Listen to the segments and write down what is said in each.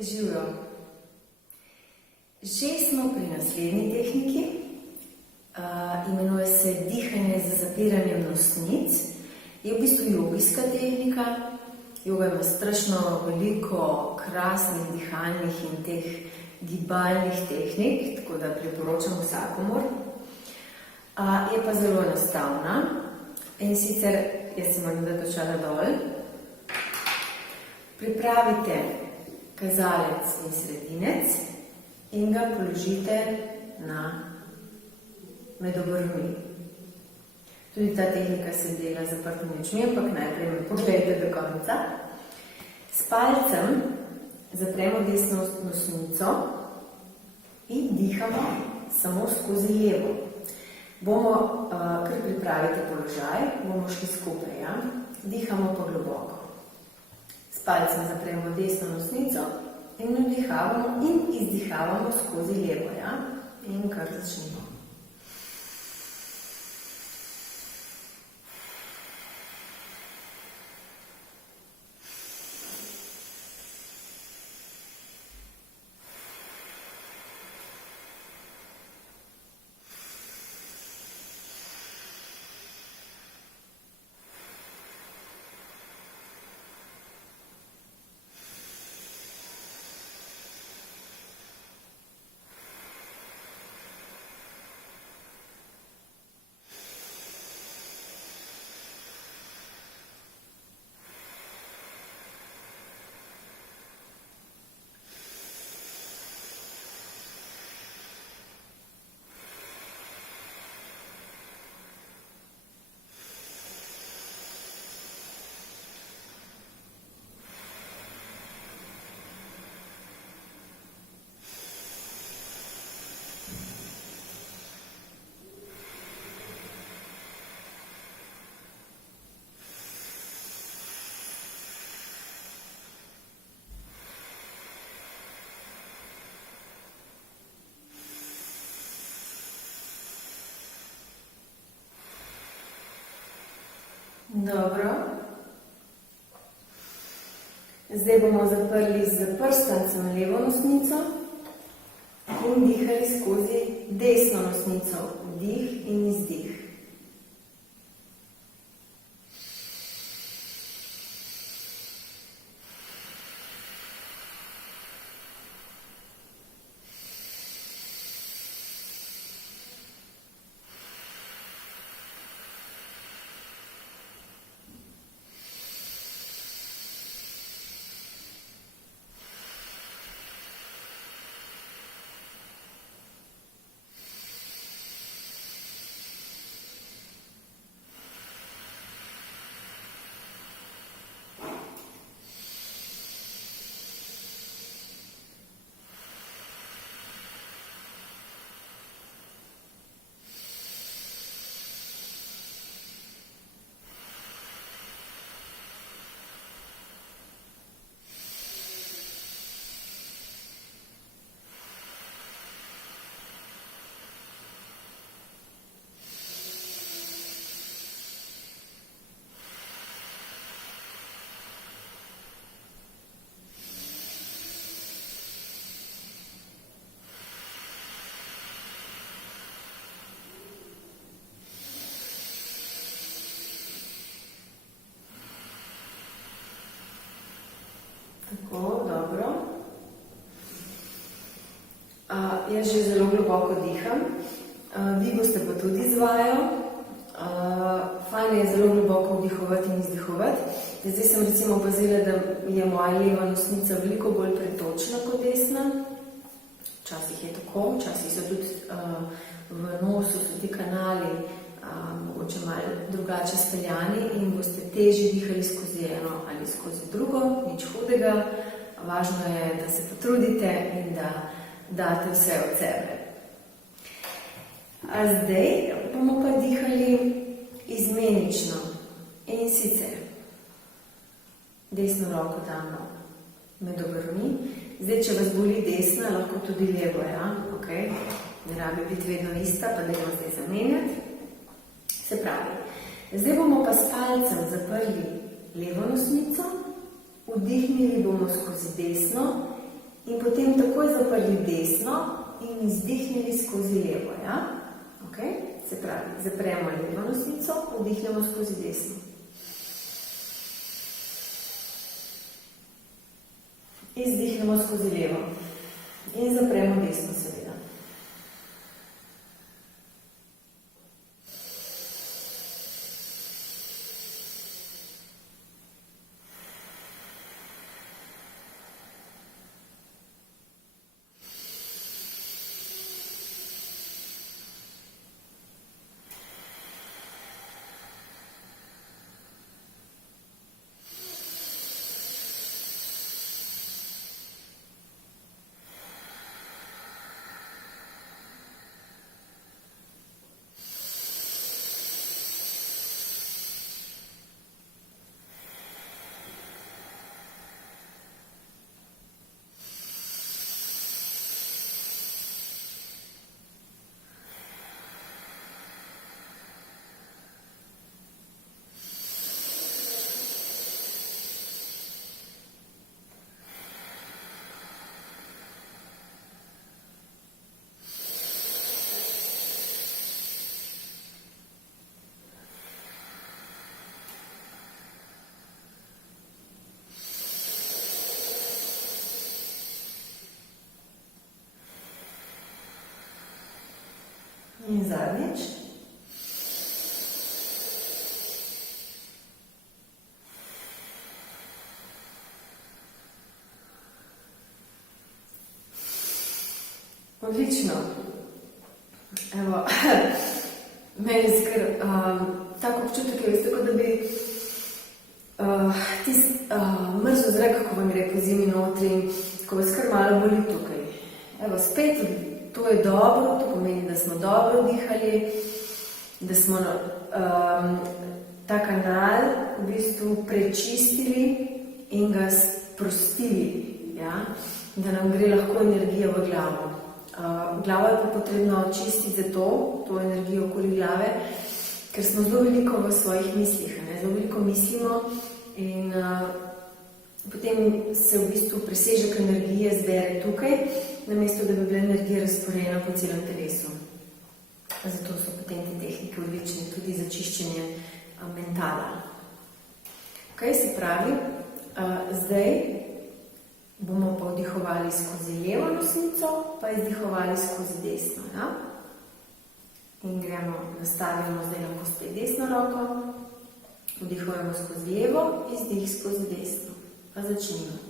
Živjo. Že smo pri naslednji tehniki, imenuje se dihanje z zapiranjem nosnic. Je v bistvu jogijska tehnika. Joga ima strašno veliko krasnih dihalnih in teh gibalnih tehnik, tako da priporočam vsakomur. Je pa zelo enostavna in sicer, jaz se moram dati očala dol, pripravite kazalec in sredinec in ga položite med obrvmi. Tudi ta tehnika se dela z zaprtimi očmi, ampak najprej me pogledajte do konca. S palcem zapremo desno nosnico in dihamo samo skozi levo. Kar pripravite položaj, bomo šli skupaj, ja? Dihamo pa globoko. S palcem zapremo desno nosnico in vdihavamo in izdihavamo skozi levo, ja? In kar začnemo. Dobro. Zdaj bomo zaprli z prstancem levo nosnico in dihali skozi desno nosnico. Vdih in izdih. Tako, dobro. Jaz že zelo globoko diham. Vi boste pa tudi izvajajo. Fajn je zelo globoko vdihovati in izdihovati. Zdaj sem recimo opazila, da je moja leva nosnica veliko bolj pretočna kot desna. Včasih je tako, včasih so tudi v nosu so ti kanali mogoče malo drugače speljani in boste težje dihali skozi eno ali skozi drugo, nič hudega. Važno je, da se potrudite in da date vse od sebe. Zdaj bomo pa dihali izmenično in sicer desno roko damo med obrvmi. Zdaj, če vas boli desna, lahko tudi levo, ja? Okay. Ne rabi biti vedno ista, pa dajmo zdaj zamenjati. Se pravi, zdaj bomo pa s palcem zaprli levo nosnico, vdihnili bomo skozi desno in potem takoj zaprli desno in izdihnili skozi levo. Ja? Okay? Se pravi, zapremo levo nosnico, vdihnemo skozi desno. Izdihnemo skozi levo in zapremo desno, seveda. In zadnjič. Odlično. Evo, meni je tako občutek, veste, kot da bi mrzel zrak, kako vam je rekel, zimi notri, ko vas kar malo boli tukaj. Evo, spet to je dobro, to pomeni, da smo dobro dihali, da smo ta kanal v bistvu prečistili in ga sprostili, ja? Da nam gre lahko energija v glavo. Glavo je pa potrebno čistiti za to energijo okoli glave, ker smo zelo veliko v svojih mislih, ne? Zelo veliko mislimo in potem se v bistvu presežek energije zbere tukaj, namesto da bi bila energija razporejena po celem telesu. Zato so potem te tehnike odlične tudi za čiščenje mentala. Kaj se pravi? Zdaj bomo pa vdihovali skozi levo nosnico, pa izdihovali skozi desno. Ja? In gremo, nastavimo zdaj lahko spet desno roko, vdihujemo skozi levo, izdih skozi desno. Pa začnimo.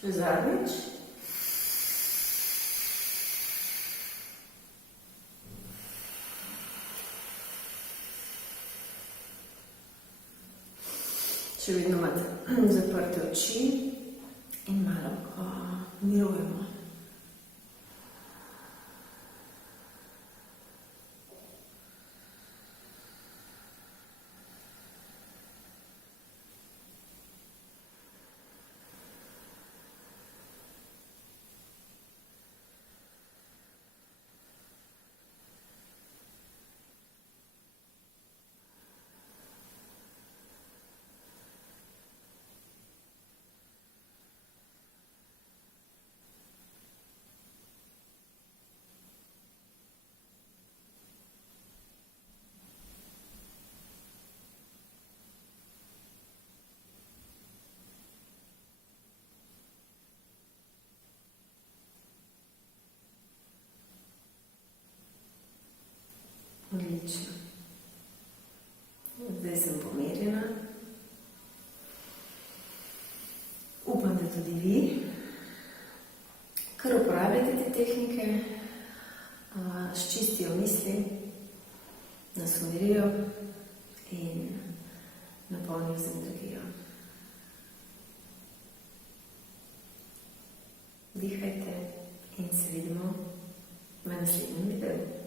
Še zadnjič. Še vedno imate zaprte oči in malo mirujemo. Odlično. Zdaj sem pomirjena. Upam, da tudi vi. Kar uporabljate te tehnike, sčistijo misli, nas umirijo in napolnijo z energijo. Dihajte in se vidimo v naslednjem videu.